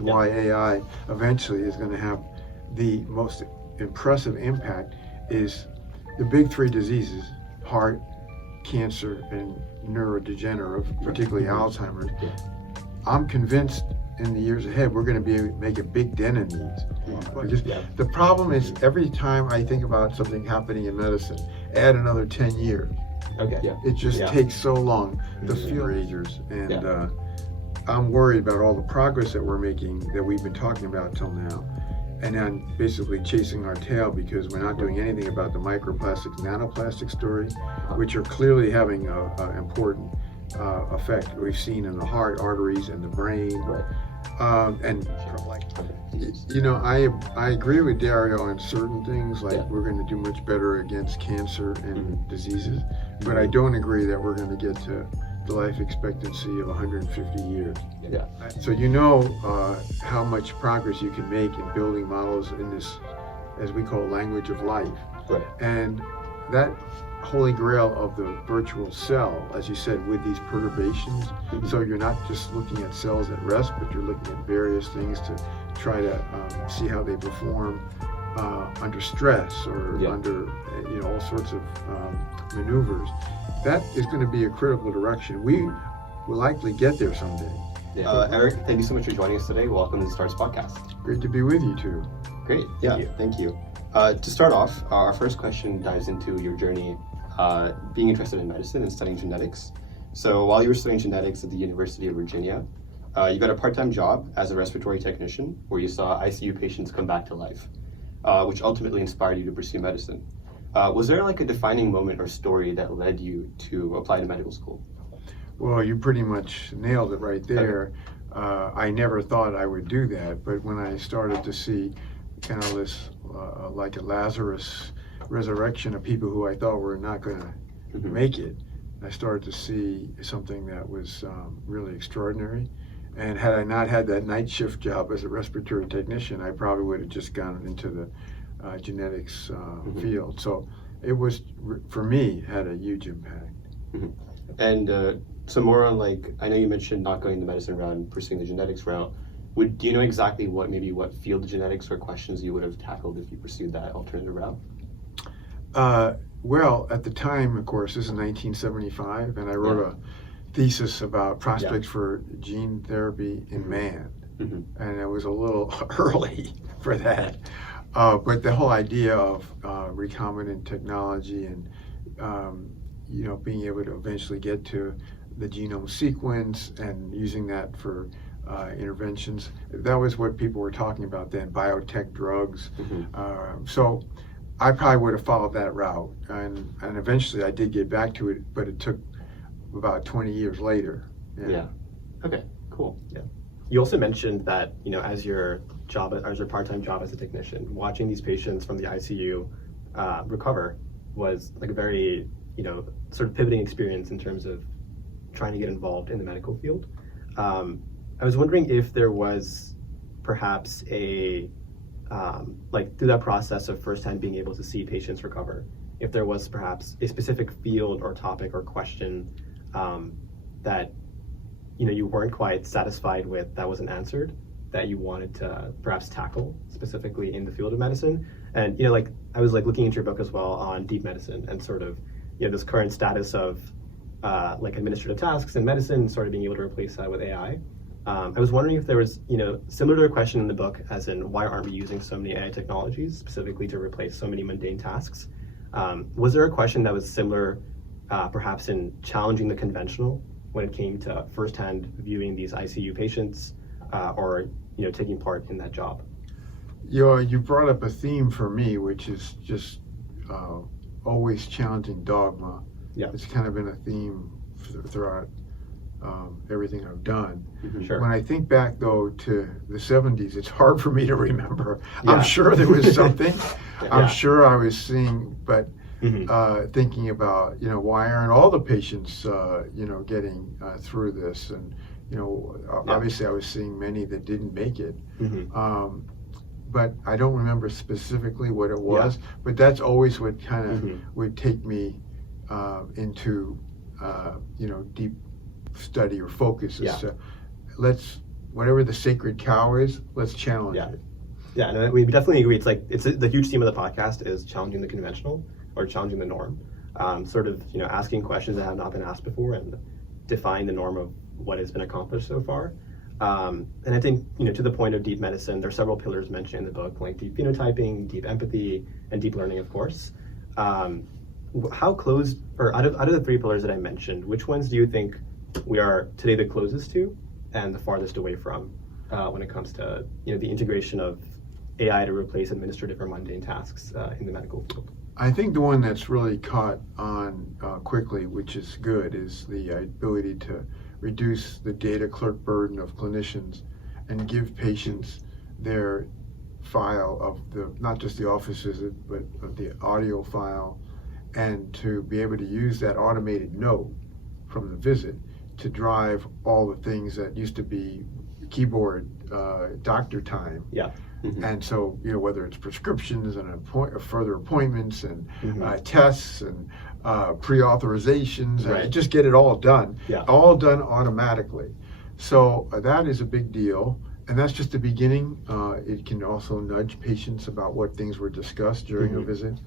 Why AI eventually is going to have the most impressive impact is the big three diseases: heart, cancer, and neurodegenerative, particularly Alzheimer's. Yeah. I'm convinced in the years ahead we're going to be able to make a big dent in these. Because the problem is, every time I think about something happening in medicine, add another 10 years. Okay. It just takes so long. The field ragers, and I'm worried about all the progress that we're making, that we've been talking about till now, and then basically chasing our tail because we're not doing anything about the microplastics, nanoplastic story, which are clearly having an important effect we've seen in the heart, arteries, and the brain. Right. And you know, I agree with Dario on certain things, like we're going to do much better against cancer and diseases, but I don't agree that we're going to get to the life expectancy of 150 years. Yeah. So you know how much progress you can make in building models in this, as we call, language of life. Right. And that holy grail of the virtual cell, as you said, with these perturbations, so you're not just looking at cells at rest, but you're looking at various things to try to see how they perform under stress or under all sorts of maneuvers. That is going to be a critical direction. We will likely get there someday. Eric, thank you so much for joining us today. Welcome to the Stars Podcast. Great to be with you too. Great. Thank you. To start off, our first question dives into your journey being interested in medicine and studying genetics. So while you were studying genetics at the University of Virginia, you got a part-time job as a respiratory technician where you saw ICU patients come back to life, which ultimately inspired you to pursue medicine. Was there like a defining moment or story that led you to apply to medical school? Well, you pretty much nailed it right there. I never thought I would do that, but when I started to see kind of this like a Lazarus resurrection of people who I thought were not going to make it, I started to see something that was really extraordinary. And had I not had that night shift job as a respiratory technician, I probably would have just gone into the genetics field. So it was, for me, had a huge impact. And so more on, like, I know you mentioned not going the medicine route and pursuing the genetics route. Do you know exactly what field of genetics or questions you would have tackled if you pursued that alternative route? Well, at the time, of course, this is 1975, and I wrote a thesis about prospects for gene therapy in man, and it was a little early for that. But the whole idea of recombinant technology and being able to eventually get to the genome sequence and using that for interventions, that was what people were talking about then, biotech drugs. So I probably would have followed that route, and eventually I did get back to it, but it took about 20 years later. Okay, cool. You also mentioned that, as your part-time job as a technician, watching these patients from the ICU recover was like a very, sort of pivoting experience in terms of trying to get involved in the medical field. I was wondering if there was perhaps through that process of firsthand being able to see patients recover, if there was perhaps a specific field or topic or question that you weren't quite satisfied with, that wasn't answered, that you wanted to perhaps tackle specifically in the field of medicine. And I was looking into your book as well on deep medicine and sort of this current status of administrative tasks in medicine, sort of being able to replace that with AI. I was wondering if there was similar to a question in the book, as in why aren't we using so many AI technologies specifically to replace so many mundane tasks? Was there a question that was similar perhaps in challenging the conventional when it came to firsthand viewing these ICU patients or taking part in that job? You brought up a theme for me, which is just always challenging dogma. It's kind of been a theme throughout everything I've done. Sure. When I think back though to the 70s, it's hard for me to remember. I'm sure there was something. I'm sure I was seeing, but thinking about, why aren't all the patients, getting through this? And, obviously I was seeing many that didn't make it. But I don't remember specifically what it was, but that's always what kind of would take me into, deep study or focus. Let's whatever the sacred cow is, let's challenge Yeah. it. Yeah, no, we definitely agree. It's like the huge theme of the podcast is challenging the conventional or challenging the norm, sort of asking questions that have not been asked before and defying the norm of what has been accomplished so far. And I think to the point of deep medicine, there are several pillars mentioned in the book, like deep phenotyping, deep empathy, and deep learning, of course. How close, or out of the three pillars that I mentioned, which ones do you think we are today the closest to and the farthest away from when it comes to the integration of AI to replace administrative or mundane tasks in the medical field? I think the one that's really caught on quickly, which is good, is the ability to reduce the data clerk burden of clinicians and give patients their file of not just the office visit, but of the audio file, and to be able to use that automated note from the visit to drive all the things that used to be keyboard doctor time. Yeah. Mm-hmm. And so, whether it's prescriptions and further appointments and Mm-hmm. tests and pre-authorizations, Right. and just get it all done, Yeah. all done automatically. So that is a big deal. And that's just the beginning. It can also nudge patients about what things were discussed during a Mm-hmm. visit.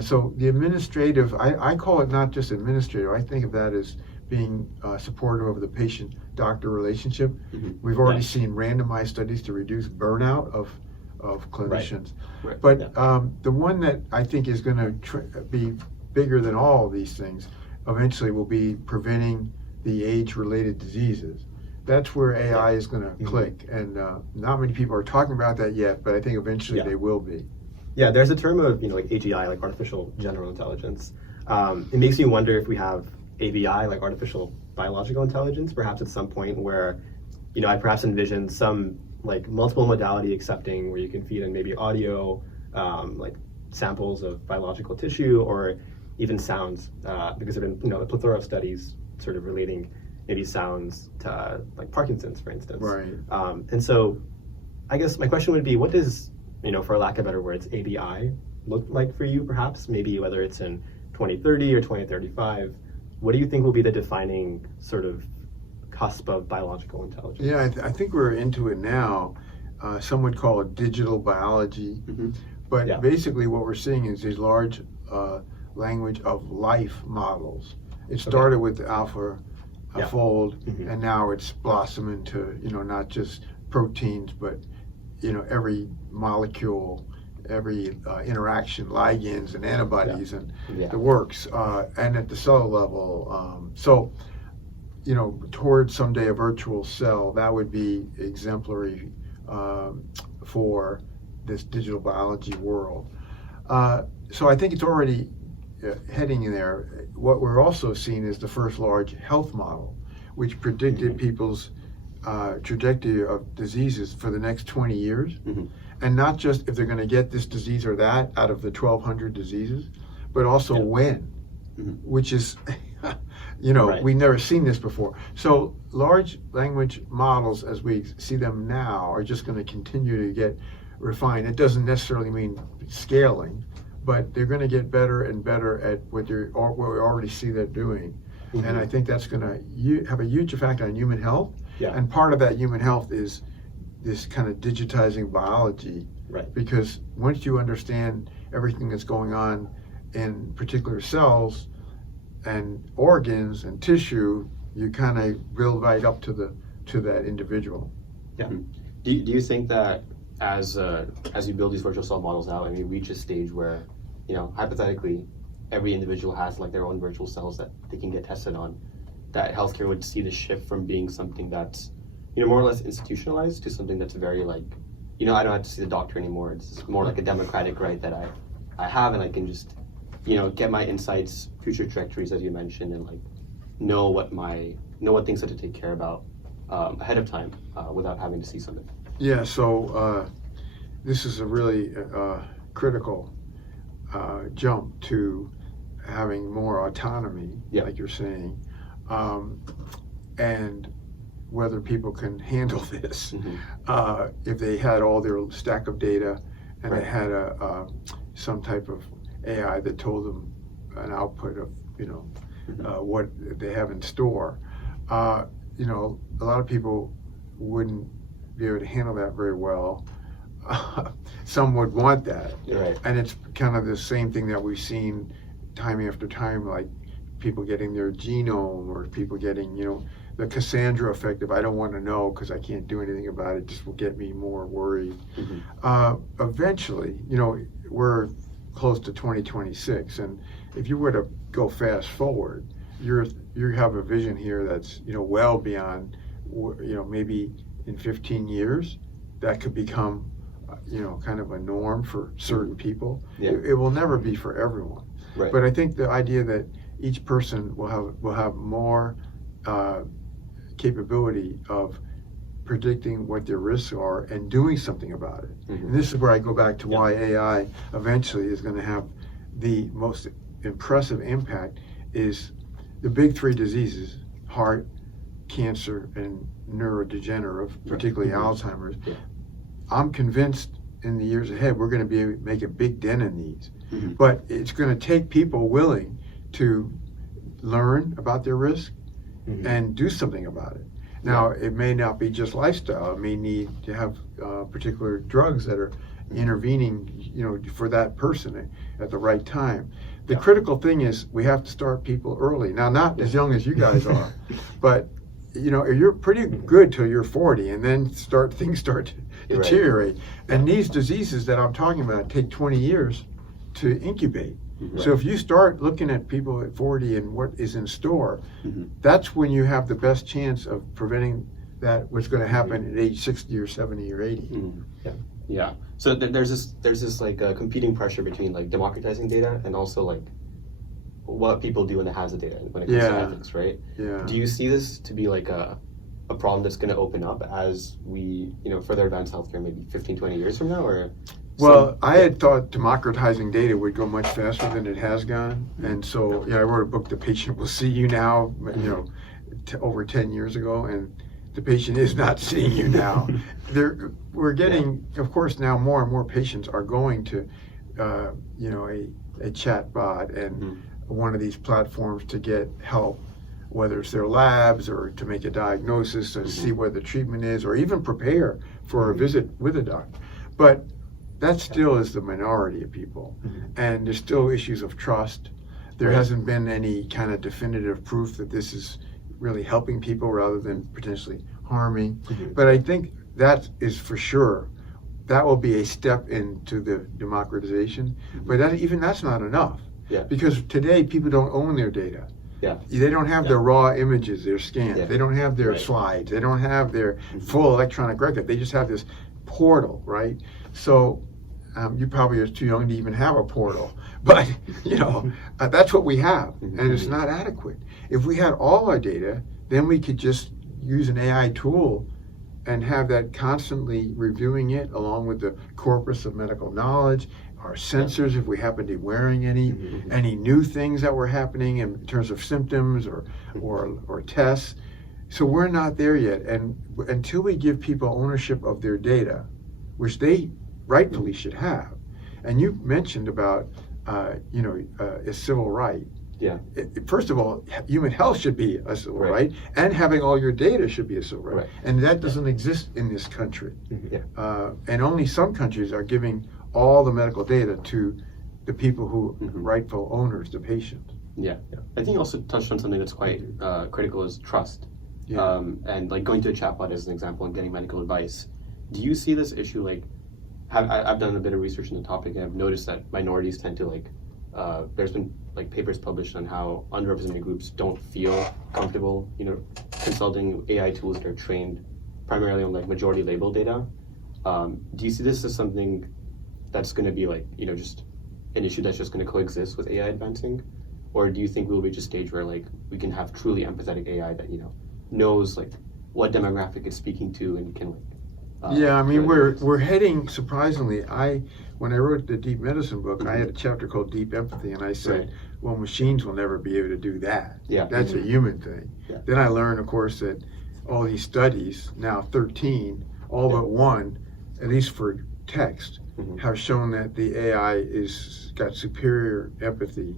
So the administrative, I call it not just administrative, I think of that as being supportive of the patient-doctor relationship. Mm-hmm. We've already Right. seen randomized studies to reduce burnout of clinicians. Right. But the one that I think is going to be bigger than all of these things eventually will be preventing the age-related diseases. That's where AI is going to Mm-hmm. click. And not many people are talking about that yet, but I think eventually Yeah. they will be. Yeah, there's a term of like AGI, like artificial general intelligence. It makes me wonder if we have ABI, like artificial biological intelligence, perhaps at some point where, I perhaps envision some like multiple modality accepting where you can feed in maybe audio, like samples of biological tissue, or even sounds, because there have been a plethora of studies sort of relating maybe sounds to like Parkinson's, for instance. Right. And so I guess my question would be, what does, for lack of better words, ABI look like for you, perhaps? Maybe whether it's in 2030 or 2035, what do you think will be the defining sort of cusp of biological intelligence? Yeah, I think we're into it now. Some would call it digital biology. Mm-hmm. But Yeah. basically what we're seeing is these large language of life models. It started with AlphaFold, Mm-hmm. and now it's blossomed into, not just proteins, but, every molecule, every interaction, ligands and antibodies and the works, and at the cell level. So, towards someday a virtual cell, that would be exemplary for this digital biology world. So I think it's already heading in there. What we're also seeing is the first large health model, which predicted people's trajectory of diseases for the next 20 years. Mm-hmm. And not just if they're going to get this disease or that out of the 1,200 diseases, but also when, which is, Right. we've never seen this before. So large language models, as we see them now, are just going to continue to get refined. It doesn't necessarily mean scaling, but they're going to get better and better at what we already see they're doing. Mm-hmm. And I think that's going to have a huge effect on human health. Yeah. And part of that human health is this kind of digitizing biology. Right. Because once you understand everything that's going on in particular cells and organs and tissue, you kind of build right up to that individual. Yeah. Do you think that as you build these virtual cell models out and we reach a stage where, hypothetically, every individual has like their own virtual cells that they can get tested on, that healthcare would see the shift from being something that's, more or less institutionalized to something that's very like, I don't have to see the doctor anymore. It's more like a democratic right that I have, and I can just, get my insights, future trajectories, as you mentioned, and like know what things I have to take care about ahead of time without having to see something. Yeah, so this is a really critical jump to having more autonomy, like you're saying, and whether people can handle this. If they had all their stack of data and they had some type of AI that told them an output of what they have in store. A lot of people wouldn't be able to handle that very well. Some would want that. Right. And it's kind of the same thing that we've seen time after time, like people getting their genome or people getting, the Cassandra effect of I don't want to know because I can't do anything about it, just will get me more worried. Eventually, we're close to 2026, and if you were to go fast forward, you have a vision here that's well beyond, maybe in 15 years that could become kind of a norm for certain people. Yeah. It will never be for everyone. Right. But I think the idea that each person will have more capability of predicting what their risks are and doing something about it. And this is where I go back to why AI eventually is going to have the most impressive impact is the big three diseases: heart, cancer, and neurodegenerative, particularly Alzheimer's. Yeah. I'm convinced in the years ahead we're going to be able to make a big dent in these. But it's going to take people willing to learn about their risk and do something about it. Now, it may not be just lifestyle. It may need to have particular drugs that are intervening, for that person at the right time. The critical thing is we have to start people early. Now, not as young as you guys are, but you're pretty good till you're 40, and then things start to deteriorate. And these diseases that I'm talking about take 20 years to incubate. So if you start looking at people at 40 and what is in store, that's when you have the best chance of preventing that what's going to happen at age 60 or 70 or 80. Yeah. So there's this like competing pressure between like democratizing data and also like what people do when they have the data when it comes to ethics, right? Yeah. Do you see this to be like a problem that's going to open up as we further advance healthcare maybe 15, 20 years from now, or? Well, I had thought democratizing data would go much faster than it has gone, and so I wrote a book, The Patient Will See You Now, over 10 years ago, and the patient is not seeing you now. We're getting, of course, now more and more patients are going to, a chat bot and one of these platforms to get help, whether it's their labs or to make a diagnosis or see what the treatment is, or even prepare for a visit with a doctor. But that still is the minority of people, and there's still issues of trust. There hasn't been any kind of definitive proof that this is really helping people rather than potentially harming. But I think that is for sure, that will be a step into the democratization. But that's not enough. Because today people don't own their data. They don't have their raw images, their scans. They don't have their slides. They don't have their full electronic record. They just have this portal, right? So you probably are too young to even have a portal, but that's what we have, and it's not adequate. If we had all our data, then we could just use an AI tool and have that constantly reviewing it along with the corpus of medical knowledge, our sensors if we happen to be wearing any new things that were happening in terms of symptoms or tests. So we're not there yet, and until we give people ownership of their data, which they rightfully should have. And you mentioned about a civil right. First of all, human health should be a civil right, and having all your data should be a civil right. And that doesn't exist in this country. And only some countries are giving all the medical data to the people who rightful owners, the patient. I think you also touched on something that's quite critical, is trust. And like going to a chatbot as an example and getting medical advice. Do you see this issue like? I've done a bit of research on the topic, and I've noticed that minorities tend to there's been papers published on how underrepresented groups don't feel comfortable, consulting AI tools that are trained primarily on majority label data. Do you see this as something that's going to be just an issue that's just going to coexist with AI advancing, or do you think we'll reach a stage where we can have truly empathetic AI that knows what demographic it's speaking to and can we're heading, surprisingly, when I wrote the deep medicine book, I had a chapter called Deep Empathy, and I said, well, machines will never be able to do that. That's a human thing. Then I learned, of course, that all these studies, now 13, all but one, at least for text, have shown that the AI got superior empathy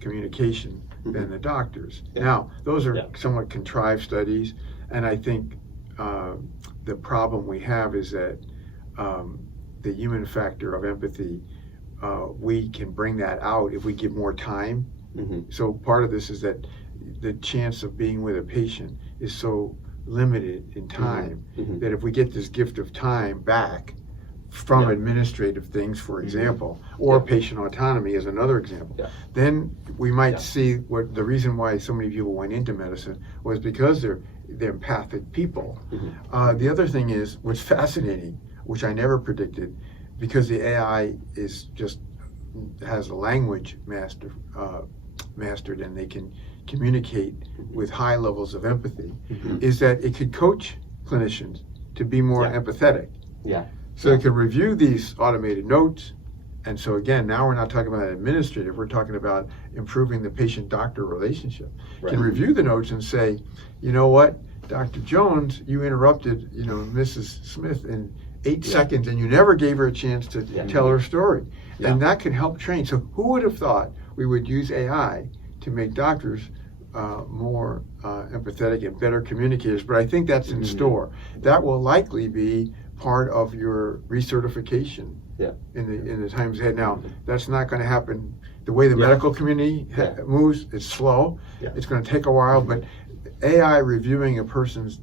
communication than the doctors. Now, those are somewhat contrived studies, and I think the problem we have is that the human factor of empathy, we can bring that out if we give more time. So part of this is that the chance of being with a patient is so limited in time that if we get this gift of time back from administrative things, for example, or patient autonomy is another example, then we might see what the reason why so many people went into medicine was because they're empathic people. The other thing is what's fascinating, which I never predicted, because the AI is just has a language mastered and they can communicate with high levels of empathy, is that it could coach clinicians to be more empathetic. So it can review these automated notes. And so again, now we're not talking about administrative, we're talking about improving the patient-doctor relationship. Can review the notes and say, you know what, Dr. Jones, you interrupted, Mrs. Smith in 8 seconds and you never gave her a chance to tell her story. And that can help train. So who would have thought we would use AI to make doctors more empathetic and better communicators? But I think that's in store. That will likely be part of your recertification in the times ahead. Now, that's not going to happen the way the medical community moves. It's slow. It's going to take a while, but AI reviewing a person's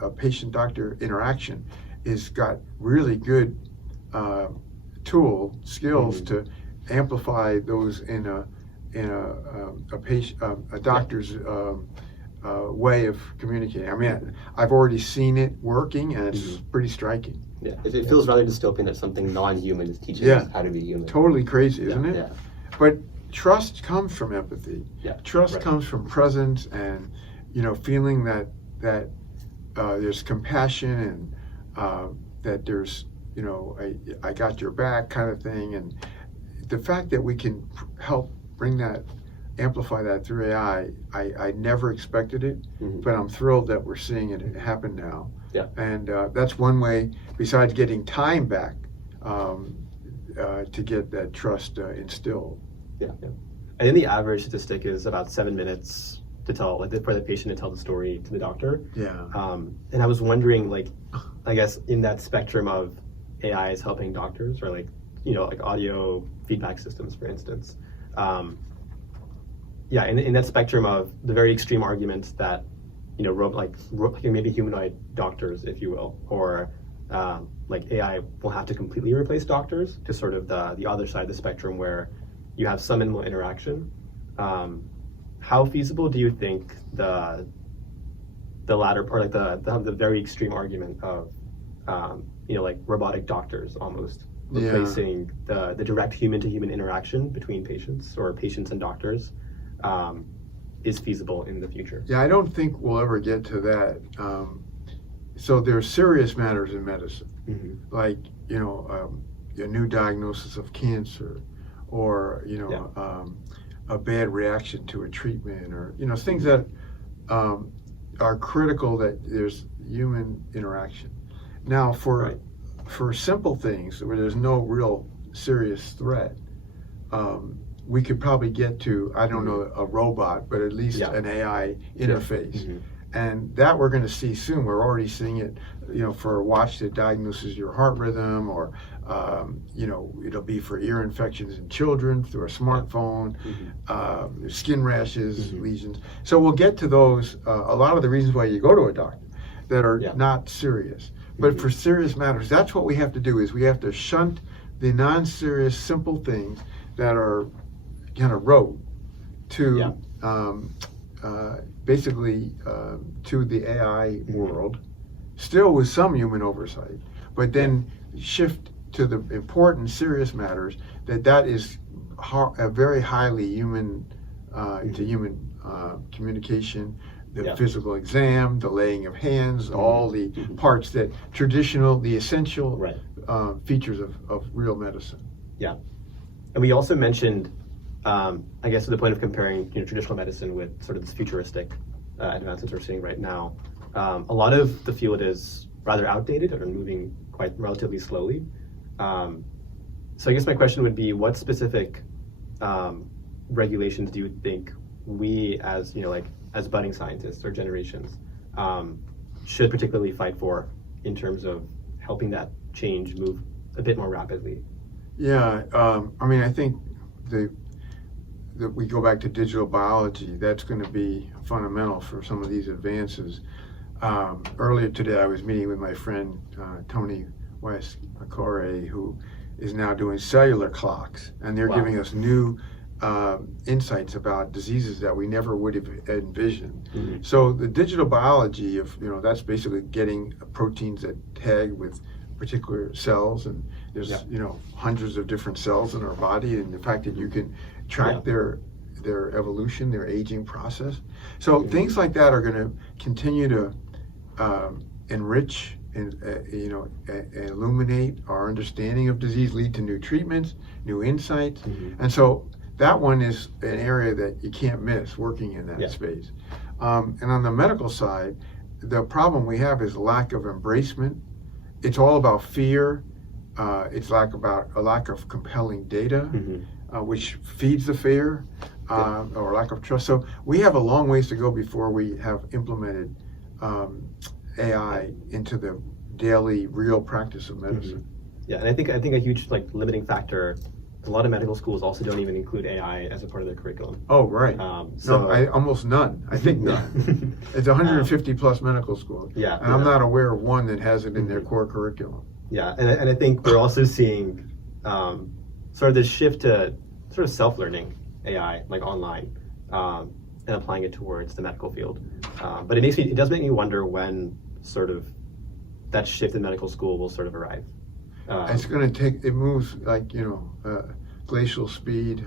a patient-doctor interaction is got really good skills to amplify those in a patient a doctor's way of communicating. I mean, I've already seen it working, and it's pretty striking. It feels rather dystopian that something non-human is teaching us how to be human. Totally crazy, isn't it? But trust comes from empathy. Trust comes from presence and feeling that there's compassion and that there's I got your back kind of thing, and the fact that we can help amplify that through AI, I never expected it, but I'm thrilled that we're seeing it happen now. And that's one way, besides getting time back, to get that trust instilled. I think the average statistic is about 7 minutes to tell, for the patient to tell the story to the doctor. And I was wondering, I guess in that spectrum of AI is helping doctors, or like audio feedback systems, for instance. In that spectrum of the very extreme arguments that, maybe humanoid doctors, if you will, or AI will have to completely replace doctors, to sort of the other side of the spectrum where you have some minimal interaction. How feasible do you think the latter part, the very extreme argument of, robotic doctors almost replacing the direct human-to-human interaction between patients or patients and doctors, is feasible in the future? I don't think we'll ever get to that. So there's serious matters in medicine, like a new diagnosis of cancer, or a bad reaction to a treatment, or things that are critical that there's human interaction. Now, for simple things where there's no real serious threat, we could probably get to, I don't know, a robot, but at least an AI interface. And that we're going to see soon. We're already seeing it, for a watch that diagnoses your heart rhythm, or, it'll be for ear infections in children through a smartphone, skin rashes, lesions. So we'll get to those, a lot of the reasons why you go to a doctor that are not serious. But for serious matters, that's what we have to do, is we have to shunt the non-serious, simple things that are kind of rote to basically to the AI world, still with some human oversight, but then shift to the important, serious matters that is a very highly human to human communication, the physical exam, the laying of hands, all the parts that the essential features of real medicine. And we also mentioned, I guess to the point of comparing traditional medicine with sort of this futuristic advancements we're seeing right now, a lot of the field is rather outdated and moving quite relatively slowly. So I guess my question would be, what specific regulations do you think we as, as budding scientists or generations should particularly fight for in terms of helping that change move a bit more rapidly? Yeah, I mean, I think that we go back to digital biology. That's going to be fundamental for some of these advances. Earlier today, I was meeting with my friend Tony West Corey, who is now doing cellular clocks, and they're Wow. giving us new insights about diseases that we never would have envisioned. Mm-hmm. So the digital biology of, that's basically getting proteins that tag with particular cells, and there's hundreds of different cells in our body, and the fact that you can track their evolution, their aging process. So things like that are going to continue to enrich and illuminate our understanding of disease, lead to new treatments, new insights, and so that one is an area that you can't miss working in that space. And on the medical side, the problem we have is lack of embracement. It's all about fear. It's about a lack of compelling data, which feeds the fear, or lack of trust. So we have a long ways to go before we have implemented AI into the daily, real practice of medicine. Yeah, and I think a huge limiting factor. A lot of medical schools also don't even include AI as a part of their curriculum. Oh, right. So almost none. I think none. It's 150 plus medical schools. Yeah, and I'm not aware of one that has it in their core curriculum. Yeah, and I think we're also seeing sort of this shift to sort of self-learning AI, like online, and applying it towards the medical field. But it does make me wonder when sort of that shift in medical school will sort of arrive. It's going to take. It moves like glacial speed.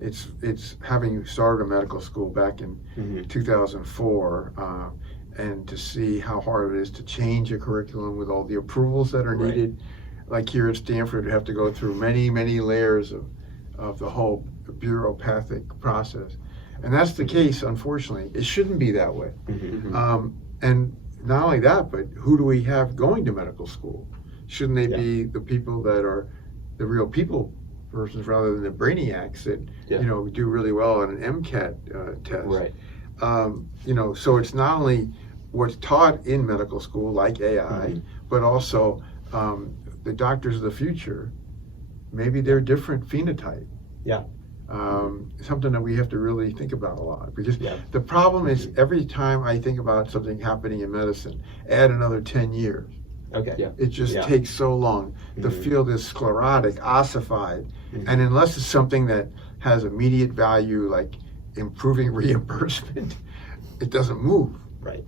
It's having started a medical school back in 2004, and to see how hard it is to change a curriculum with all the approvals that are needed. Like here at Stanford, we have to go through many layers of the whole bureaucratic process, and that's the case. Unfortunately, it shouldn't be that way. And not only that, but who do we have going to medical school? Shouldn't they be the people that are the real people persons rather than the brainiacs that do really well on an MCAT test? Right. So it's not only what's taught in medical school, like AI, but also the doctors of the future. Maybe they're different phenotype. Yeah. Something that we have to really think about a lot, because the problem is every time I think about something happening in medicine, add another 10 years. Okay. Yeah. It just takes so long. The field is sclerotic, ossified, and unless it's something that has immediate value, like improving reimbursement, it doesn't move. Right.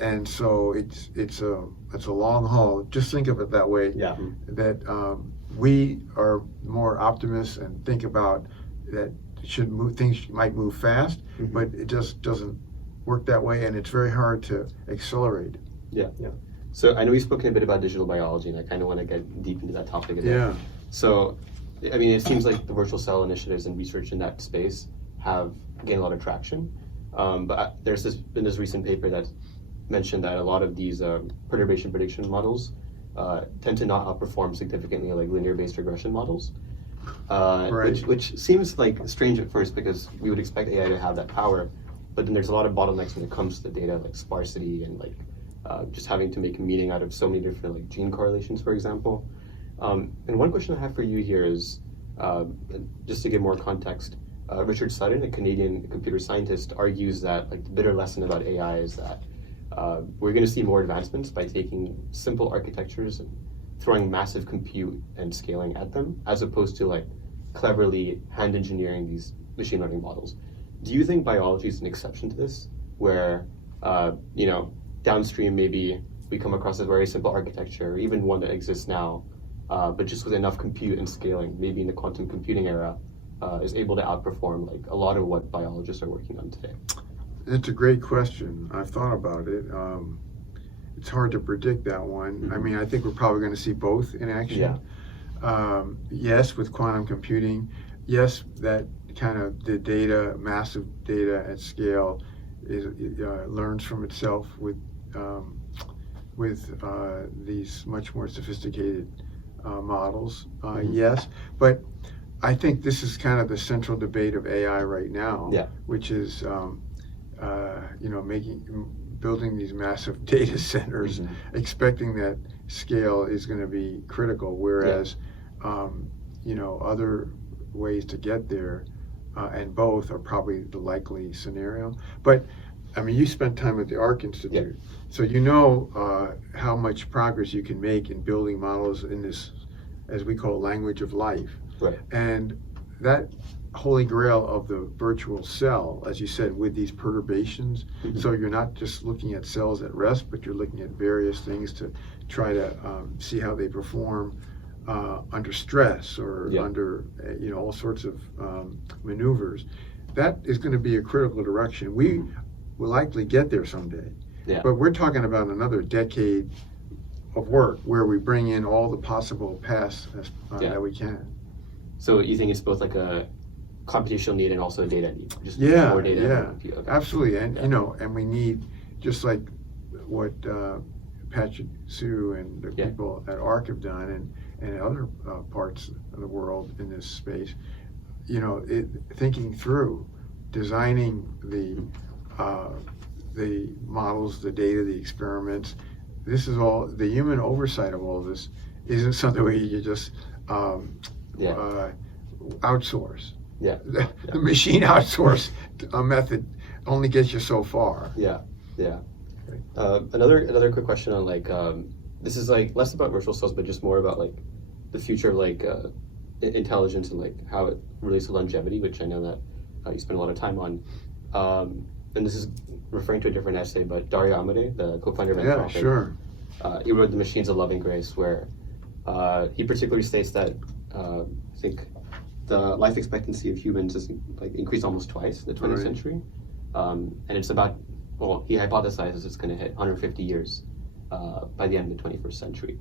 And so it's a long haul. Just think of it that way. Yeah. That we are more optimists and think about that things might move fast, but it just doesn't work that way, and it's very hard to accelerate. Yeah. So I know we've spoken a bit about digital biology, and I kind of want to get deep into that topic again. Yeah. So, I mean, it seems like the virtual cell initiatives and research in that space have gained a lot of traction. But there's been this recent paper that mentioned that a lot of these perturbation prediction models tend to not outperform significantly like linear-based regression models. Which seems like strange at first, because we would expect AI to have that power, but then there's a lot of bottlenecks when it comes to the data, like sparsity and just having to make meaning out of so many different gene correlations, for example. And one question I have for you here is, just to give more context, Richard Sutton, a Canadian computer scientist, argues that the bitter lesson about AI is that we're going to see more advancements by taking simple architectures and throwing massive compute and scaling at them, as opposed to cleverly hand engineering these machine learning models. Do you think biology is an exception to this, where downstream maybe we come across a very simple architecture, or even one that exists now, but just with enough compute and scaling, maybe in the quantum computing era, is able to outperform a lot of what biologists are working on today? It's a great question. I've thought about it. It's hard to predict that one. I mean, I think we're probably going to see both in action. Yes, with quantum computing. Yes, that kind of the data, massive data at scale, learns from itself with these much more sophisticated models. Yes, but I think this is kind of the central debate of AI right now, which is building these massive data centers, expecting that scale is going to be critical, whereas other ways to get there, and both are probably the likely scenario. But I mean, you spent time at the Arc Institute, so you know how much progress you can make in building models in this, as we call it, language of life. Right. And that holy grail of the virtual cell, as you said, with these perturbations. So you're not just looking at cells at rest, but you're looking at various things to try to see how they perform under stress or under all sorts of maneuvers. That is going to be a critical direction. We will likely get there someday, but we're talking about another decade of work where we bring in all the possible paths that we can. So you think it's both like a computational need and also a data need? Just more data. Yeah, absolutely. And and we need, just like what Patrick Sue and the people at ARC have done, and other parts of the world in this space, thinking through, designing the models, the data, the experiments. This is all, the human oversight of all this isn't something where you just outsource. The machine outsource method only gets you so far. Another quick question on this is less about virtual cells, but just more about the future of intelligence and how it relates to longevity, which I know that you spend a lot of time on. And this is referring to a different essay, but Dario Amodei, the co-founder of Anthropic, he wrote The Machines of Loving Grace, where he particularly states that I think the life expectancy of humans is increased almost twice in the 20th century, and it's about, he hypothesizes it's going to hit 150 years by the end of the 21st century.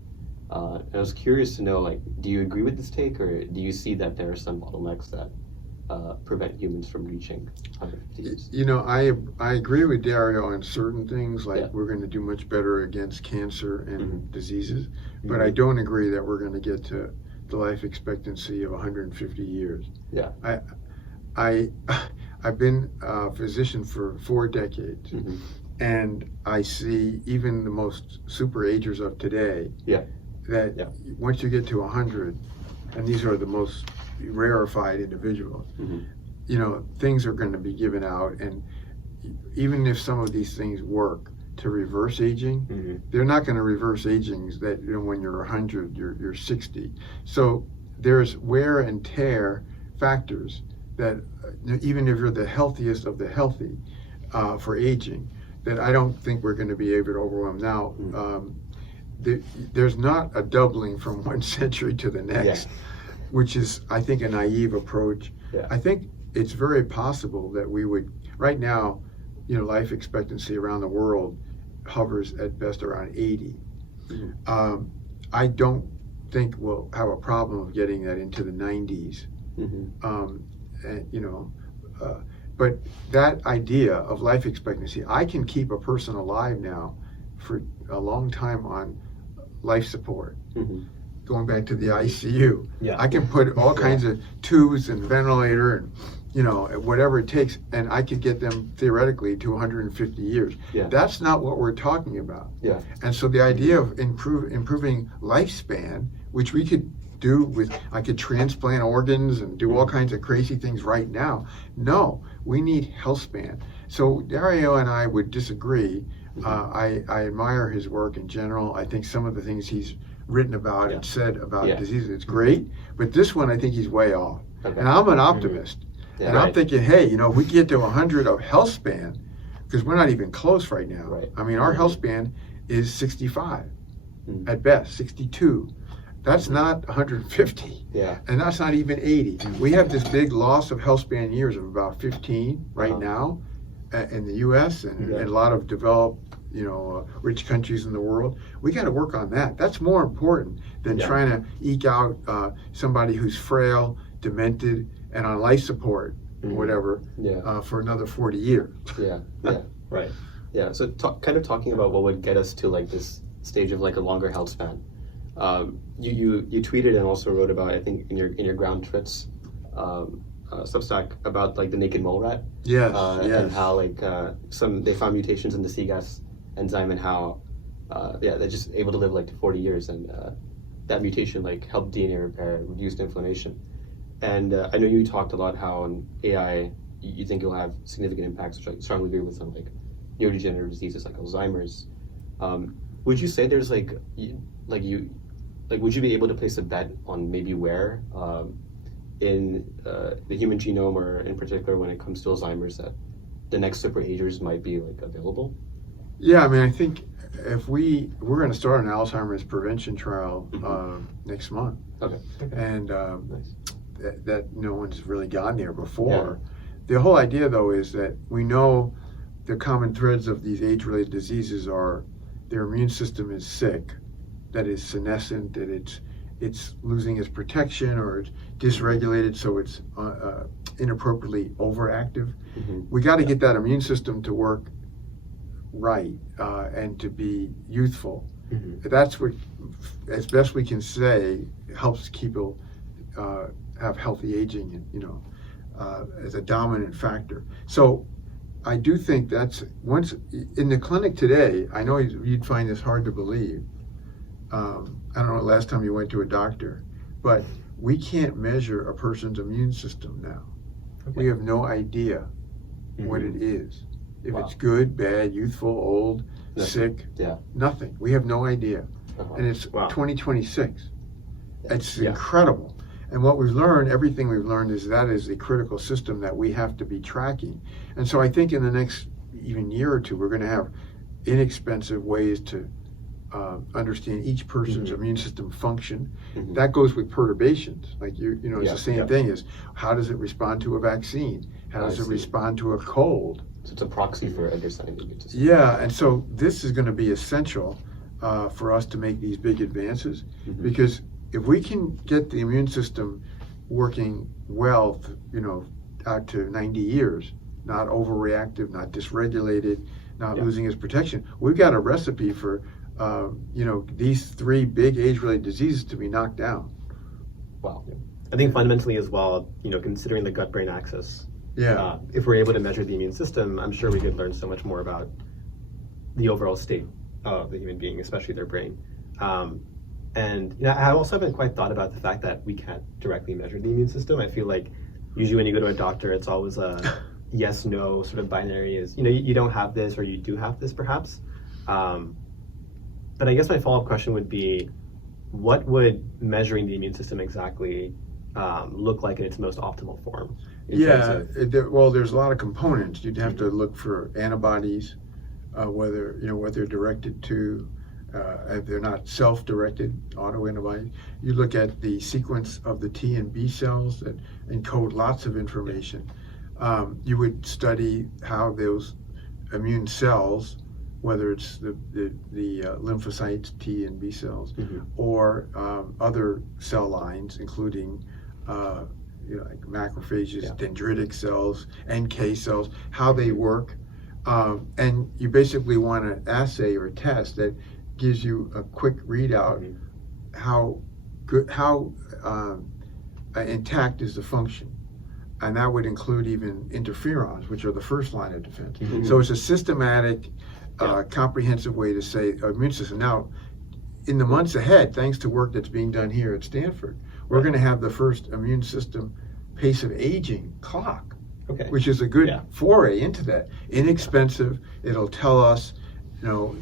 And I was curious to know, do you agree with this take, or do you see that there are some bottlenecks that prevent humans from reaching 150 years? I agree with Dario on certain things, we're going to do much better against cancer and diseases, but I don't agree that we're going to get to the life expectancy of 150 years. I've been a physician for 4 decades, and I see even the most super agers of today that once you get to 100, and these are the most rarefied individuals, things are going to be given out, and even if some of these things work to reverse aging, they're not going to reverse aging that when you're 100, you're 60. So there's wear and tear factors that even if you're the healthiest of the healthy for aging, that I don't think we're going to be able to overwhelm. Now, there's not a doubling from one century to the next, which is, I think, a naive approach. I think it's very possible that we would, right now, life expectancy around the world hovers at best around 80. I don't think we'll have a problem of getting that into the 90s. But that idea of life expectancy, I can keep a person alive now for a long time on life support. Going back to the ICU, I can put all kinds of tubes and ventilator and whatever it takes, and I could get them theoretically to 150 years. That's not what we're talking about. And so the idea of improving lifespan, which we could do with, I could transplant organs and do all kinds of crazy things right now. No, we need health span. So Dario and I would disagree. I admire his work in general. I think some of the things he's written about and said about diseases, it's great. But this one, I think he's way off. And I'm an optimist. And I'm thinking, hey, if we get to 100 of health span, because we're not even close right now. I mean, our health span is 65 at best, 62. That's not 150. And that's not even 80. We have this big loss of health span years of about 15 right now in the US and a lot of developed, rich countries in the world. We got to work on that. That's more important than trying to eke out somebody who's frail, demented, and on life support, or whatever, for another 40 years. So kind of talking about what would get us to this stage of a longer health span. You tweeted and also wrote about, I think, in your Ground Truths Substack about the naked mole rat. And how they found mutations in the C-Gas enzyme and how they're just able to live like to 40 years, and that mutation like helped DNA repair, reduced inflammation. And I know you talked a lot how on AI you think it'll have significant impacts, which I strongly agree with, on like neurodegenerative diseases like Alzheimer's. Would you say there's would you be able to place a bet on maybe where in the human genome, or in particular when it comes to Alzheimer's, that the next super agers might be like available? Yeah, I mean, I think if we're going to start an Alzheimer's prevention trial next month. Okay. And Nice. that no one's really gone there before. The whole idea, though, is that we know the common threads of these age-related diseases are their immune system is sick, that is senescent, that it's losing its protection, or it's dysregulated, so it's inappropriately overactive. We got to get that immune system to work right and to be youthful. That's what, as best we can say, helps people have healthy aging, and as a dominant factor. So I do think that's, once in the clinic today, I know you'd find this hard to believe. I don't know the last time you went to a doctor, but we can't measure a person's immune system now. We have no idea what it is. If it's good, bad, youthful, old, sick, nothing. We have no idea. And it's 2026. It's incredible. And what we've learned, everything we've learned, is that is a critical system that we have to be tracking. And so I think in the next even year or two, we're going to have inexpensive ways to understand each person's immune system function. That goes with perturbations. Like it's the same thing as, how does it respond to a vaccine? How does it respond to a cold? So it's a proxy for understanding the immune system. Yeah, and so this is going to be essential for us to make these big advances, because if we can get the immune system working well, out to 90 years, not overreactive, not dysregulated, not losing its protection, we've got a recipe for these three big age-related diseases to be knocked down. Wow. I think fundamentally as well, considering the gut-brain axis, if we're able to measure the immune system, I'm sure we could learn so much more about the overall state of the human being, especially their brain. And I also haven't quite thought about the fact that we can't directly measure the immune system. I feel like usually when you go to a doctor, it's always a yes/no sort of binary. Is you don't have this, or you do have this, perhaps. But I guess my follow-up question would be, what would measuring the immune system exactly look like in its most optimal form? Well, there's a lot of components. You'd have to look for antibodies, whether what they're directed to. If they're not self-directed autoantibodies, you look at the sequence of the T and B cells that encode lots of information. You would study how those immune cells, whether it's the lymphocytes, T and B cells, or other cell lines, including like macrophages, dendritic cells, NK cells, how they work, and you basically want an assay or a test that gives you a quick readout how intact is the function. And that would include even interferons, which are the first line of defense. So it's a systematic, comprehensive way to say immune system. Now, in the months ahead, thanks to work that's being done here at Stanford, we're going to have the first immune system pace of aging clock, which is a good foray into that. Inexpensive. It'll tell us,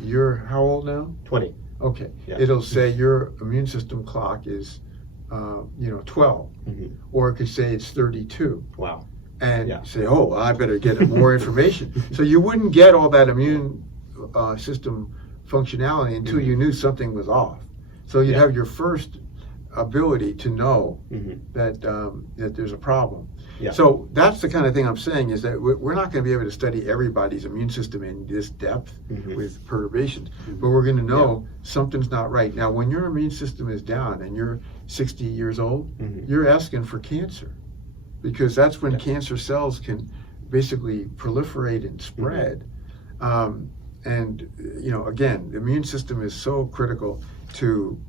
you're how old now? 20. Okay. It'll say your immune system clock is 12, or it could say it's 32. Wow. And say, I better get more information. So you wouldn't get all that immune system functionality until you knew something was off. So you'd have your first ability to know that there's a problem. So that's the kind of thing I'm saying, is that we're not going to be able to study everybody's immune system in this depth with perturbations, but we're going to know something's not right. Now, when your immune system is down and you're 60 years old, you're asking for cancer, because that's when cancer cells can basically proliferate and spread. And again, the immune system is so critical to,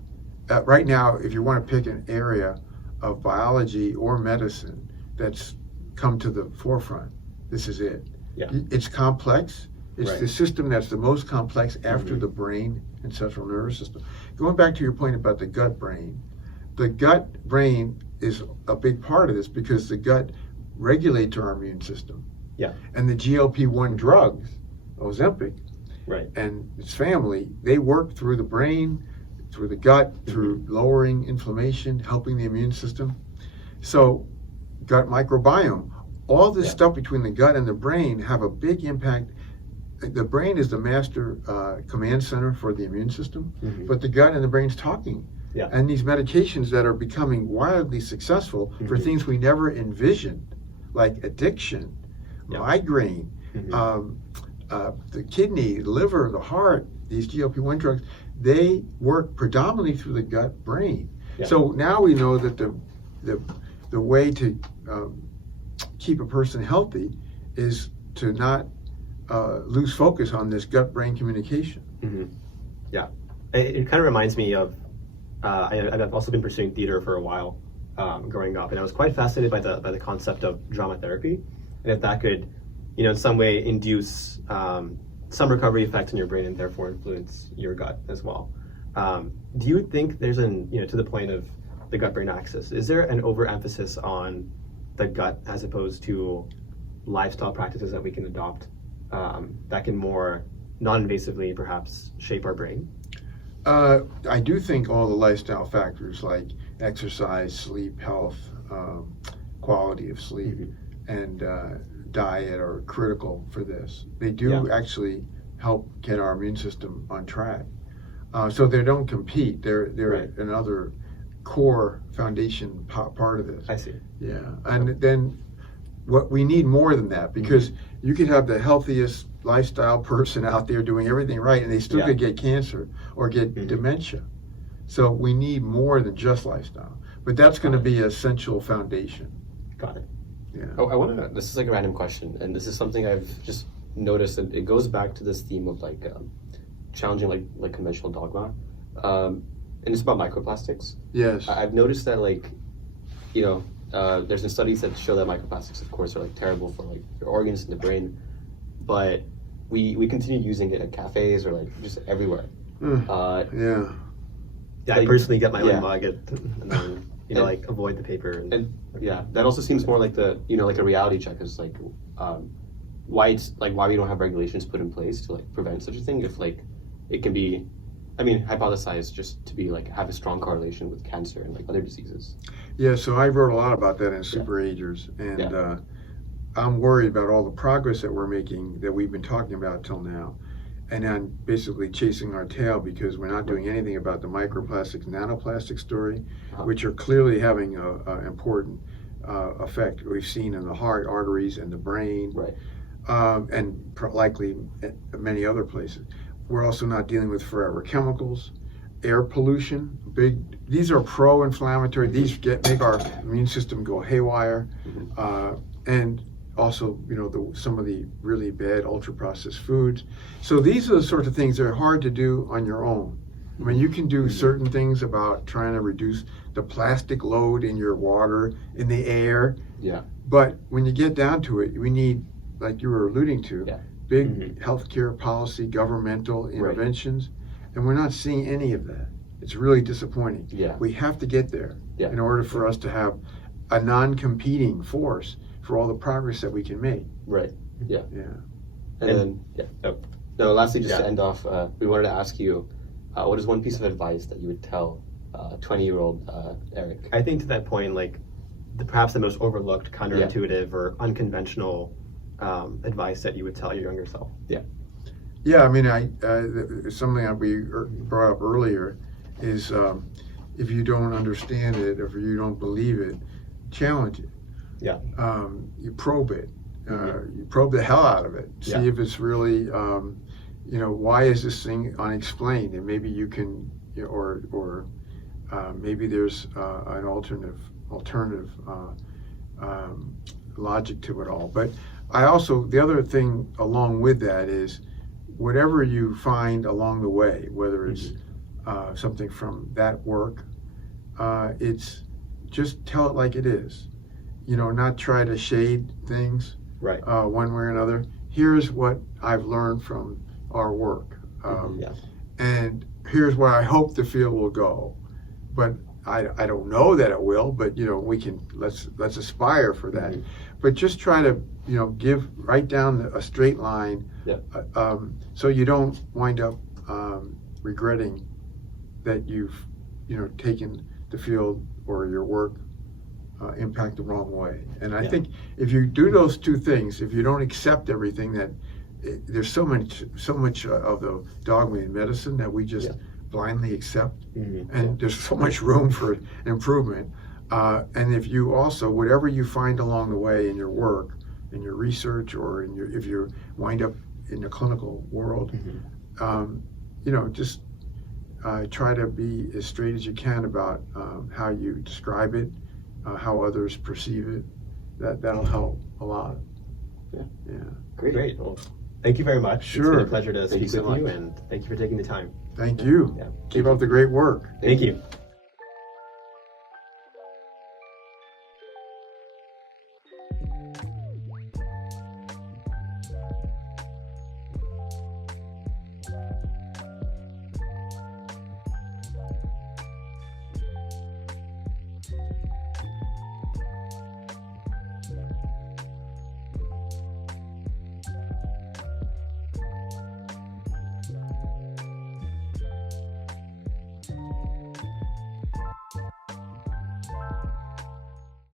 right now, if you want to pick an area of biology or medicine that's come to the forefront, this is it. It's complex, It's Right. the system that's the most complex after the brain and central nervous system. Going back to your point about the gut-brain is a big part of this because the gut regulates our immune system. Yeah. And the GLP-1 drugs, Ozempic, Right. and its family, they work through the brain, through the gut, through lowering inflammation, helping the immune system. So, gut microbiome, all this stuff between the gut and the brain have a big impact. The brain is the master command center for the immune system, but the gut and the brain's talking. Yeah. And these medications that are becoming wildly successful for things we never envisioned, like addiction, migraine, the kidney, the liver, the heart, these GLP-1 drugs, they work predominantly through the gut brain. Yeah. So now we know that the way to keep a person healthy is to not lose focus on this gut-brain communication. Yeah, it kind of reminds me of, I've also been pursuing theater for a while growing up, and I was quite fascinated by the concept of drama therapy, and if that could, in some way induce some recovery effects in your brain and therefore influence your gut as well. Do you think there's to the point of the gut-brain axis, is there an overemphasis on the gut as opposed to lifestyle practices that we can adopt that can more non-invasively perhaps shape our brain? I do think all the lifestyle factors like exercise, sleep, health, quality of sleep, and diet are critical for this. They do actually help get our immune system on track. So they don't compete. They're another core foundation part of this. I see. Yeah, and then what we need more than that, because you could have the healthiest lifestyle person out there doing everything right and they still could get cancer or get dementia. So we need more than just lifestyle, but that's going to be an essential foundation. Got it. Yeah. Oh, I want to. This is like a random question, and this is something I've just noticed, and it goes back to this theme of challenging like conventional dogma, and it's about microplastics. Yes. I've noticed that there's been studies that show that microplastics, of course, are terrible for your organs and the brain, but we continue using it at cafes or just everywhere. Yeah. Yeah, I personally get my own mug and then avoid the paper. And that also seems more like the a reality check is why we don't have regulations put in place to prevent such a thing if it can be, hypothesized just to be have a strong correlation with cancer and other diseases. Yeah, so I wrote a lot about that in Super Agers, and I'm worried about all the progress that we're making that we've been talking about till now. And then basically chasing our tail because we're not doing anything about the microplastics, nanoplastic story, which are clearly having an important effect we've seen in the heart, arteries, and the brain, and likely many other places. We're also not dealing with forever chemicals, air pollution. These are pro-inflammatory. These make our immune system go haywire, and also, some of the really bad ultra-processed foods. So these are the sorts of things that are hard to do on your own. You can do certain things about trying to reduce the plastic load in your water, in the air. Yeah. But when you get down to it, we need, like you were alluding to, big healthcare policy, governmental interventions, and we're not seeing any of that. It's really disappointing. Yeah. We have to get there in order for us to have a non-competing force for all the progress that we can make. Right. Yeah. Yeah. And then, no, lastly, just to end off, we wanted to ask you, what is one piece of advice that you would tell 20-year-old Eric? I think to that point, perhaps the most overlooked, counterintuitive, or unconventional advice that you would tell your younger self. Yeah, something that we brought up earlier is if you don't understand it, or if you don't believe it, challenge it. Yeah. You probe it. You probe the hell out of it. See if it's really, why is this thing unexplained? And maybe you can, or maybe there's an alternative logic to it all. But the other thing along with that is, whatever you find along the way, whether it's something from that work, it's just tell it like it is. Not try to shade things one way or another. here's what I've learned from our work, Yeah. and here's where I hope the field will go. But I don't know that it will, but we can let's aspire for that. Mhm. But just try to write down a straight line, Yeah. so you don't wind up regretting that you've taken the field or your work impact the wrong way. And I Yeah. think if you do those two things, if you don't accept everything there's so much of the dogma in medicine that we just Yeah. blindly accept, Mhm. and there's so much room for improvement. And if you also, whatever you find along the way in your work, in your research, or if you wind up in the clinical world, just try to be as straight as you can about how you describe it, how others perceive it. That'll help a lot. Yeah. Yeah. Great. Well, thank you very much. It's been Sure. a pleasure to Thank you speak so with you, much. and thank you for taking the time. Thank you. Yeah. Keep up the great work. Thank you.